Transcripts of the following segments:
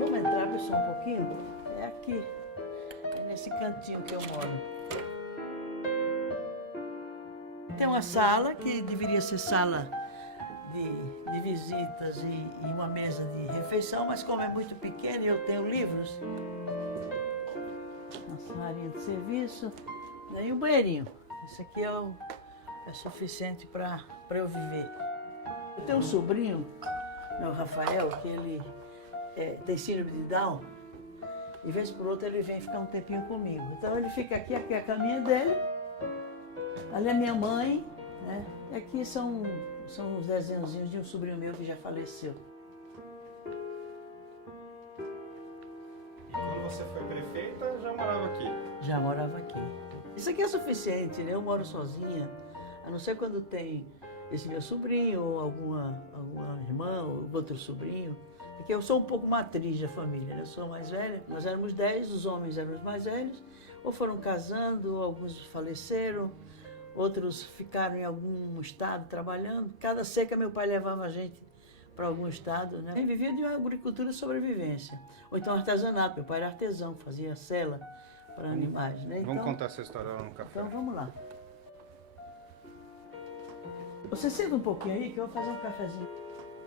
Vamos entrar, pessoal, um pouquinho? É aqui, é nesse cantinho que eu moro. Tem uma sala que deveria ser sala de visitas e uma mesa de refeição, mas como é muito pequena e eu tenho livros, nossa área de serviço, daí o banheirinho. Isso aqui é suficiente para eu viver. Eu tenho um sobrinho, o Rafael, que ele tem síndrome de Down, e de vez por outra ele vem ficar um tempinho comigo. Então ele fica aqui é a caminha dele, ali é minha mãe, né? E aqui são uns desenhozinhos de um sobrinho meu que já faleceu. E quando você foi prefeita, já morava aqui? Já morava aqui. Isso aqui é suficiente, né? Eu moro sozinha, a não ser quando tem esse meu sobrinho, ou alguma irmã, ou outro sobrinho. Porque eu sou um pouco matriz da família, né? Eu sou a mais velha. Nós éramos 10, os homens eram os mais velhos, ou foram casando, alguns faleceram, outros ficaram em algum estado trabalhando. Cada seca meu pai levava a gente para algum estado, né? Eu vivia de uma agricultura de sobrevivência. Ou então artesanato, meu pai era artesão, fazia sela para animais, né? Vamos contar essa história lá no café. Então vamos lá. Você senta um pouquinho aí que eu vou fazer um cafezinho.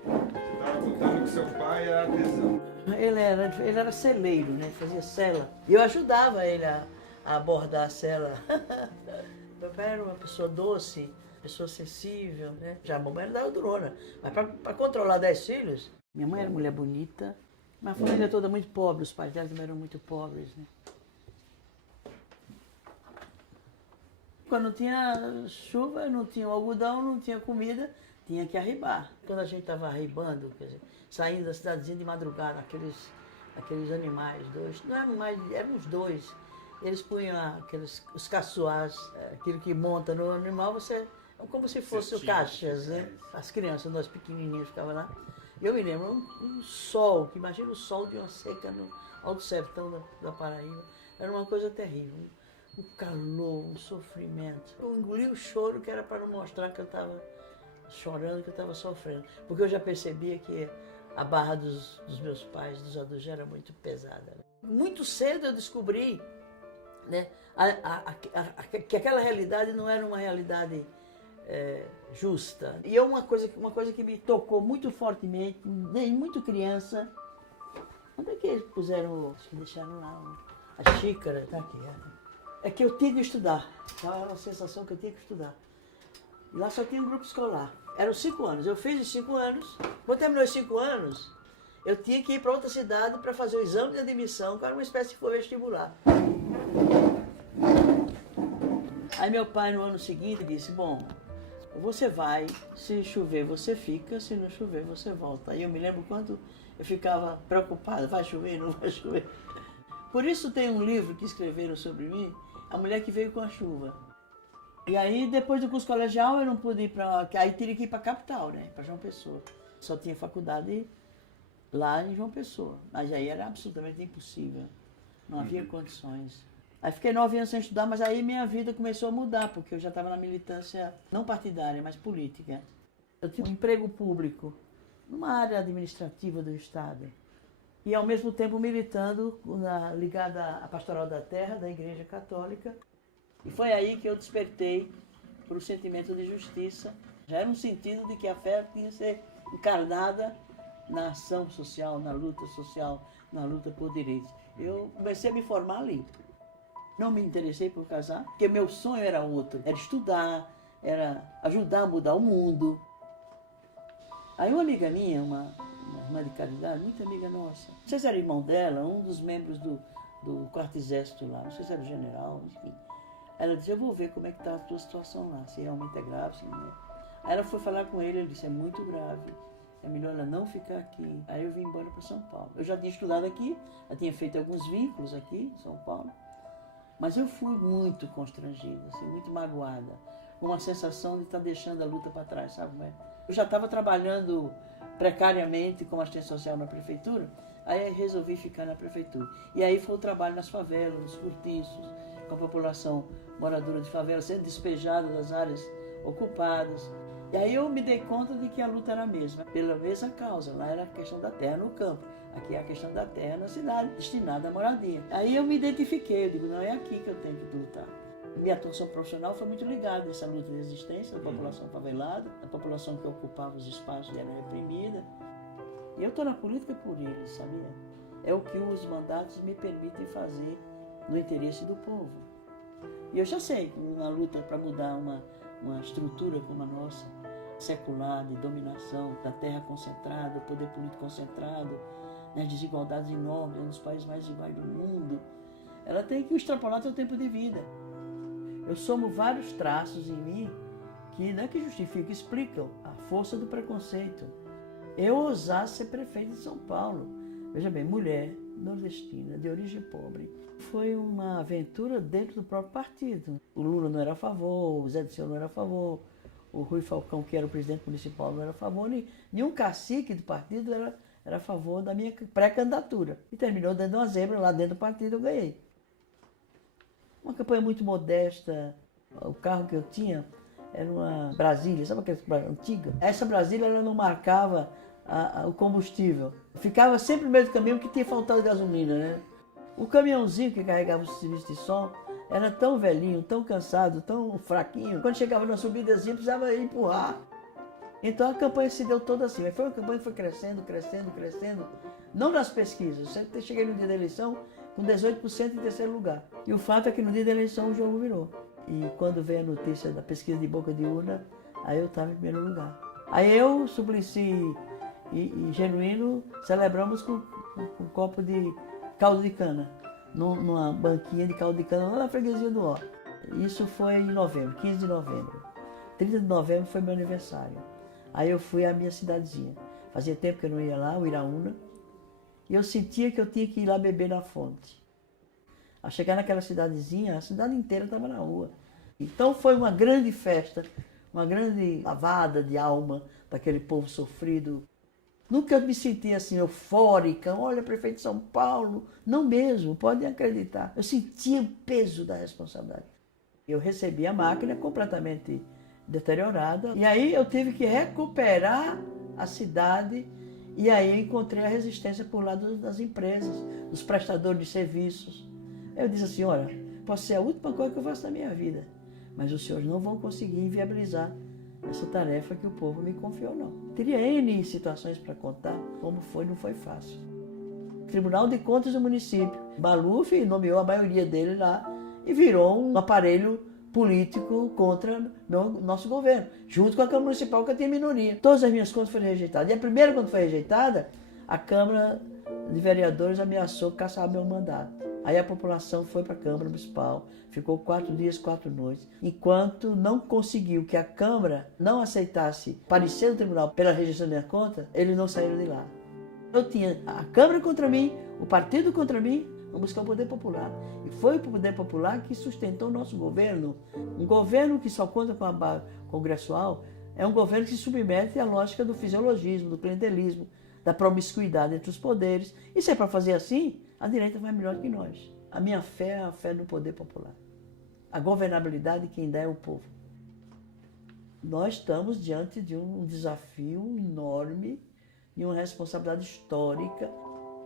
Você estava contando que seu pai era artesão. Ele era celeiro, né? Fazia sela. E eu ajudava ele a bordar a sela. Meu pai era uma pessoa doce, pessoa sensível, né? Já a mamãe era da durona. Mas para controlar 10 filhos, minha mãe era mulher bonita, mas a família toda muito pobre, os pais dela também eram muito pobres, né? Quando não tinha chuva, não tinha algodão, não tinha comida, tinha que arribar. Quando a gente estava arribando, quer dizer, saindo da cidadezinha de madrugada, aqueles animais, dois, não eram mais, eram os dois. Eles punham os caçoás, aquilo que monta no animal, como se fosse o caixas, né? As crianças, nós pequenininhos ficavam lá. Eu me lembro, um sol, que imagina o sol de uma seca no alto sertão da Paraíba, era uma coisa terrível. Um calor, um sofrimento. Eu engoli o choro que era para não mostrar que eu estava chorando, que eu estava sofrendo. Porque eu já percebia que a barra dos meus pais, dos adultos, já era muito pesada. Né? Muito cedo eu descobri, né, que aquela realidade não era uma realidade justa. E uma coisa que me tocou muito fortemente, desde muito criança. Onde é que eles puseram? Acho que deixaram lá a xícara. Tá aqui, é que eu tinha que estudar. Era uma sensação que eu tinha que estudar. E lá só tinha um grupo escolar. Eram 5 anos. Eu fiz os 5 anos. Quando terminou os 5 anos, eu tinha que ir para outra cidade para fazer o exame de admissão, que era uma espécie de vestibular. Aí meu pai, no ano seguinte, disse, bom, você vai, se chover você fica, se não chover você volta. Aí eu me lembro quanto eu ficava preocupada, vai chover, não vai chover. Por isso tem um livro que escreveram sobre mim, A Mulher que Veio com a Chuva. E aí, depois do curso colegial, eu não pude ir para... Aí teria que ir para a capital, né? Para João Pessoa. Só tinha faculdade lá em João Pessoa. Mas aí era absolutamente impossível. Não havia condições. Aí fiquei 9 anos sem estudar, mas aí minha vida começou a mudar, porque eu já estava na militância, não partidária, mas política. Eu tinha um emprego público, numa área administrativa do Estado. E ao mesmo tempo militando, ligada à Pastoral da Terra, da Igreja Católica. E foi aí que eu despertei para o sentimento de justiça. Já era um sentido de que a fé tinha que ser encarnada na ação social, na luta por direitos. Eu comecei a me formar ali. Não me interessei por casar, porque meu sonho era outro. Era estudar, era ajudar a mudar o mundo. Aí uma amiga minha, uma irmã de caridade, muito amiga nossa. Não sei se era irmão dela, um dos membros do 4º Exército lá, não sei se era o general, enfim. Ela disse, eu vou ver como é que está a tua situação lá, se realmente é grave, se não é. Aí ela foi falar com ele disse, é muito grave, é melhor ela não ficar aqui. Aí eu vim embora para São Paulo. Eu já tinha estudado aqui, já tinha feito alguns vínculos aqui em São Paulo, mas eu fui muito constrangida, assim, muito magoada, com uma sensação de estar deixando a luta para trás, sabe? Eu já estava trabalhando precariamente como assistente social na prefeitura, aí resolvi ficar na prefeitura. E aí foi o trabalho nas favelas, nos cortiços, com a população moradora de favela sendo despejada das áreas ocupadas. E aí eu me dei conta de que a luta era a mesma, pela mesma causa. Lá era a questão da terra no campo, aqui é a questão da terra na cidade, destinada à moradia. Aí eu me identifiquei, eu digo, não, é aqui que eu tenho que lutar. Minha atuação profissional foi muito ligada a essa luta de resistência da população favelada, da população que ocupava os espaços e era reprimida. E eu estou na política por eles, sabia? É o que os mandatos me permitem fazer no interesse do povo. E eu já sei que uma luta para mudar uma estrutura como a nossa, secular, de dominação, da terra concentrada, do poder político concentrado, nas desigualdades enormes, um dos países mais desiguais do mundo, ela tem que extrapolar seu tempo de vida. Eu somo vários traços em mim que não é que justificam, explicam a força do preconceito. Eu ousar ser prefeito de São Paulo. Veja bem, mulher, nordestina, de origem pobre. Foi uma aventura dentro do próprio partido. O Lula não era a favor, o Zé Dirceu não era a favor, o Rui Falcão, que era o presidente municipal, não era a favor, nenhum cacique do partido era a favor da minha pré-candidatura. E terminou dando uma zebra lá dentro do partido, eu ganhei. Uma campanha muito modesta. O carro que eu tinha era uma Brasília, sabe aquela antiga? Essa Brasília ela não marcava o combustível. Ficava sempre no meio do caminho que tinha faltado gasolina, né? O caminhãozinho que carregava o serviço de som era tão velhinho, tão cansado, tão fraquinho. Quando chegava na subidazinha, precisava empurrar. Então a campanha se deu toda assim. Foi uma campanha que foi crescendo, crescendo, crescendo. Não nas pesquisas. Eu cheguei no dia da eleição com 18% em terceiro lugar. E o fato é que no dia da eleição o jogo virou. E quando veio a notícia da pesquisa de boca de urna, aí eu estava em primeiro lugar. Aí eu, Suplicy e Genuíno celebramos com um copo de caldo de cana, numa banquinha de caldo de cana lá na freguesia do Ó. Isso foi em novembro, 15 de novembro. 30 de novembro foi meu aniversário. Aí eu fui à minha cidadezinha. Fazia tempo que eu não ia lá, o Iraúna. E eu sentia que eu tinha que ir lá beber na fonte. Ao chegar naquela cidadezinha, a cidade inteira estava na rua. Então foi uma grande festa, uma grande lavada de alma daquele povo sofrido. Nunca me senti assim eufórica, olha, prefeito de São Paulo. Não mesmo, podem acreditar. Eu sentia o peso da responsabilidade. Eu recebi a máquina completamente deteriorada. E aí eu tive que recuperar a cidade. E aí eu encontrei a resistência por lá das empresas, dos prestadores de serviços. Eu disse assim, olha, pode ser a última coisa que eu faço na minha vida, mas os senhores não vão conseguir inviabilizar essa tarefa que o povo me confiou, não. Teria N situações para contar, como foi, não foi fácil. Tribunal de Contas do município, Maluf nomeou a maioria dele lá e virou um aparelho político contra nosso governo, junto com a Câmara Municipal, que eu tinha minoria. Todas as minhas contas foram rejeitadas. E a primeira, quando foi rejeitada, a Câmara de Vereadores ameaçou caçar meu mandato. Aí a população foi para a Câmara Municipal, ficou 4 dias, 4 noites, enquanto não conseguiu que a Câmara não aceitasse parecer no tribunal pela rejeição da minha conta, eles não saíram de lá. Eu tinha a Câmara contra mim, o partido contra mim, vamos buscar o poder popular. E foi o poder popular que sustentou o nosso governo. Um governo que só conta com a base congressual é um governo que se submete à lógica do fisiologismo, do clientelismo, da promiscuidade entre os poderes. E se é para fazer assim, a direita vai melhor que nós. A minha fé é a fé no poder popular. A governabilidade quem dá é o povo. Nós estamos diante de um desafio enorme e uma responsabilidade histórica.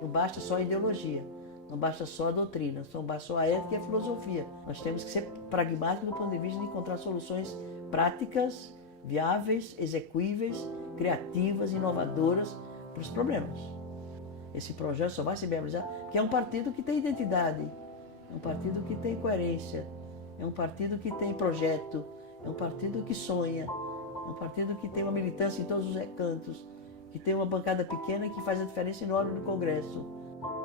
Não basta só a ideologia, não basta só a doutrina, não basta só a ética e a filosofia. Nós temos que ser pragmáticos do ponto de vista de encontrar soluções práticas, viáveis, execuíveis, criativas, inovadoras para os problemas. Esse projeto só vai se viabilizar porque é um partido que tem identidade, é um partido que tem coerência, é um partido que tem projeto, é um partido que sonha, é um partido que tem uma militância em todos os recantos, que tem uma bancada pequena e que faz a diferença enorme no Congresso.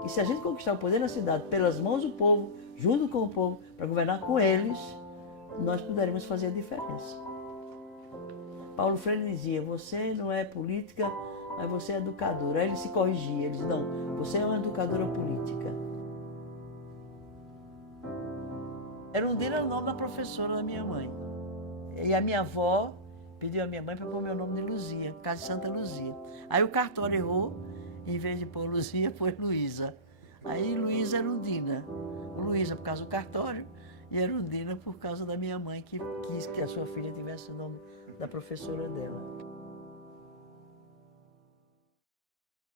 E se a gente conquistar o poder na cidade pelas mãos do povo, junto com o povo, para governar com eles, nós poderemos fazer a diferença. Paulo Freire dizia, você não é política, mas você é educadora. Aí ele se corrigia, ele dizia, não, você é uma educadora política. Erundina era o nome da professora da minha mãe. E a minha avó pediu à minha mãe para pôr meu nome de Luzia, por causa de Santa Luzia. Aí o cartório errou, em vez de pôr Luzia, pôs Luísa. Aí Luísa Erundina. Luísa por causa do cartório e Erundina por causa da minha mãe, que quis que a sua filha tivesse o nome da professora dela.